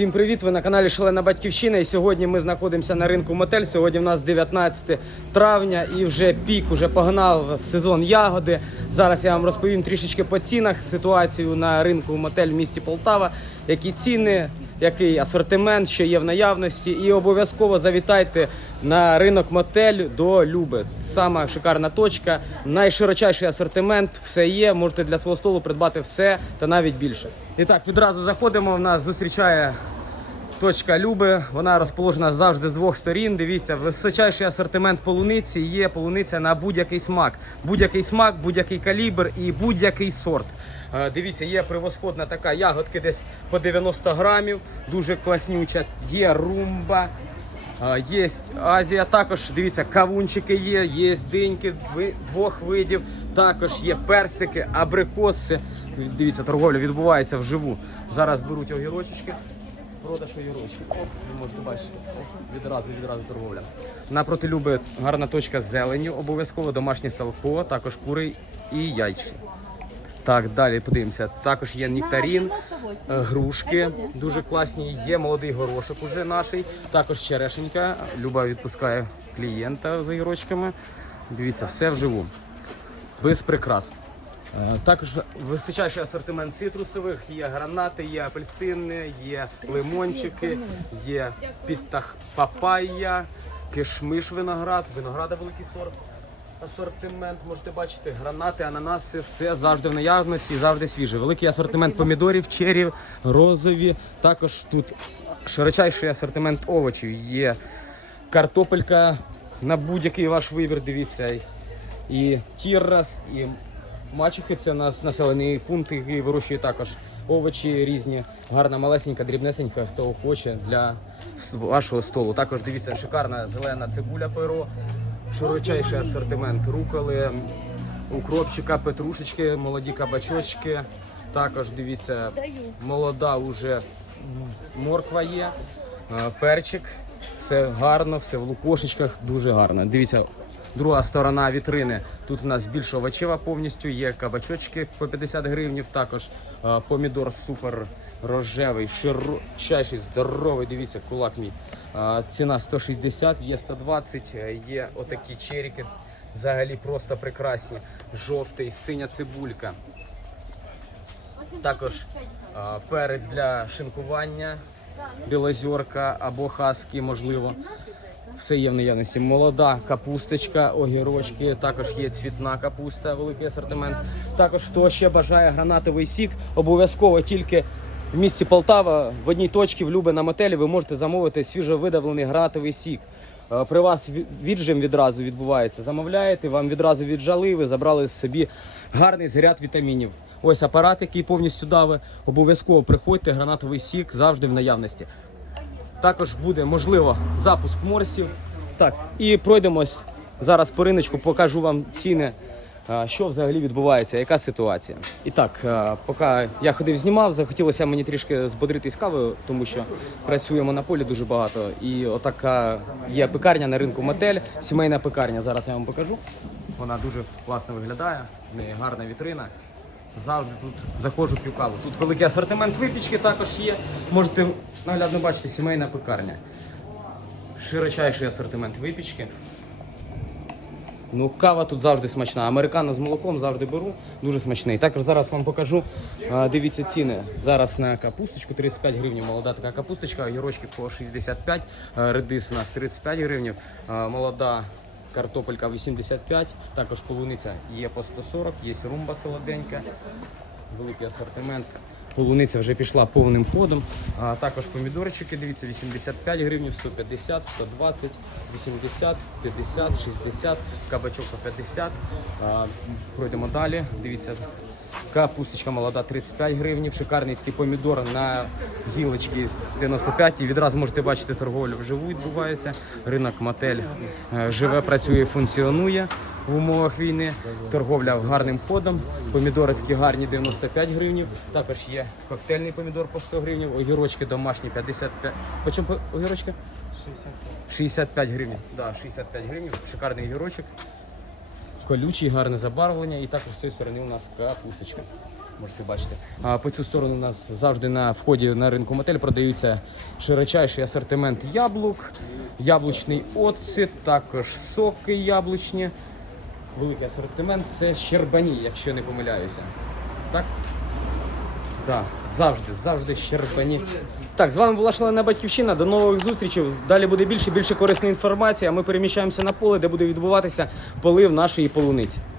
Всім привіт! Ви на каналі Шалена Батьківщина. І сьогодні ми знаходимося на ринку Мотель. Сьогодні в нас 19 травня і вже пік, уже погнав сезон ягоди. Зараз я вам розповім трішечки по цінах ситуацію на ринку Мотель в місті Полтава, які ціни, який асортимент, що є в наявності. І обов'язково завітайте на ринок Мотель до Люби. Сама шикарна точка, найширочайший асортимент, все є. Можете для свого столу придбати все та навіть більше. І так, відразу заходимо. В нас зустрічає точка Люби. Вона розположена завжди з двох сторін. Дивіться, височайший асортимент полуниці. Є полуниця на будь-який смак. Будь-який смак, будь-який калібр і будь-який сорт. Е, Дивіться, є превосходна така ягодки десь по 90 грамів, дуже класнюча. Є румба, е, є Азія. Також дивіться, кавунчики є, є диньки двох видів. Також є персики, абрикоси. Дивіться, торговля відбувається вживу. Зараз беруть огірочки. Продаж огірочки. Оп, ви можете бачити. Відразу, відразу торговля. Напроти люби гарна точка з зеленю, обов'язково домашнє салко, також кури і яйчки. Так, далі подивимося. Також є нектарін, грушки дуже класні. Є молодий горошок уже наший. Також черешенька. Люба відпускає клієнта з огірочками. Дивіться, все вживу. Без прикрас. Е, Також височайший асортимент цитрусових, є гранати, є апельсини, є лимончики, є підтах папайя, кишмиш виноград, винограда великий сорт. Асортимент можете бачити, гранати, ананаси, все завжди в наявності, завжди свіже. Великий асортимент помідорів, черів, розові. Також тут широчайший асортимент овочів. Є картопелька на будь-який ваш вибір. Дивіться, і тіррас, і мачухи це у нас населений пункт, який вирощує також овочі різні. Гарна, малесенька, дрібнесенька, хто хоче для вашого столу. Також дивіться, шикарна зелена цибуля перо, широчайший асортимент руколи, укропчика, петрушечки, молоді кабачочки. Також дивіться, молода уже морква є, е, перчик. Все гарно, все в лукошечках, дуже гарно. Дивіться, друга сторона вітрини. Тут у нас більш овочева повністю, є кабачочки по 50 гривнів, також е, помідор супер рожевий, широчайший, здоровий. Дивіться, кулак мій. Е, Ціна 160, є 120, е, є отакі черіки. Взагалі просто прекрасні. Жовтий, синя цибулька. Також а, перець для шинкування, білозорка або хаски, можливо. Все є в наявності. Молода капусточка, огірочки, також є цвітна капуста, великий асортимент. Також хто ще бажає гранатовий сік, обов'язково тільки в місті Полтава в одній точці в Любе на мотелі ви можете замовити свіжовидавлений гранатовий сік. Е, При вас віджим відразу відбувається. Замовляєте, вам відразу віджали, ви забрали собі гарний заряд вітамінів. Ось апарат, який повністю дави. Обов'язково приходьте, гранатовий сік завжди в наявності. Також буде можливо запуск морсів. Так, і пройдемось зараз по риночку, покажу вам ціни, що взагалі відбувається, яка ситуація. І так, поки я ходив, знімав, захотілося мені трішки збодритись кавою, тому що працюємо на полі дуже багато. І отака є пекарня на ринку Мотель, сімейна пекарня. Зараз я вам покажу. Вона дуже класно виглядає, в неї гарна вітрина. Завжди тут заходжу п'ю каву. Тут великий асортимент випічки також є. Можете наглядно бачити сімейна пекарня. Широчайший асортимент випічки. Ну, кава тут завжди смачна. Американо з молоком завжди беру. Дуже смачний. Також зараз вам покажу. Дивіться ціни. Зараз на капусточку 35 гривень. Молода така капусточка, огірочки по 65, редис у нас 35 гривень, молода картопелька 85, також полуниця є по 140, є румба солоденька, великий асортимент. Полуниця вже пішла повним ходом. А також помідорчики, дивіться, 85 гривень, 150, 120, 80, 50, 60, кабачок по 50. А, пройдемо далі. Дивіться, капусточка молода 35 гривень, шикарний такий помідор на гілочки 95. І відразу можете бачити, торговля вживу відбувається. Ринок мотель е, живе, працює, функціонує в умовах війни. Торговля гарним ходом. Помідори такі гарні 95 гривень. Також є коктейльний помідор по 100 гривень, огірочки домашні 55. По чому по- огірочки? 65 гривень. Да, 65 гривень. Шикарний огірочок. Колючий, гарне забарвлення. І також з цієї сторони у нас капусточка. можете бачити. А по цю сторону у нас завжди на вході на ринку мотель продаються широчайший асортимент яблук, яблучний оцет, також соки яблучні. Великий асортимент це щербані, якщо не помиляюся. Так? Так, завжди, завжди щербані. Так, з вами була Шалена Батьківщина. До нових зустрічей. Далі буде більше більше корисної інформації. А ми переміщаємося на поле, де буде відбуватися полив нашої полуниці.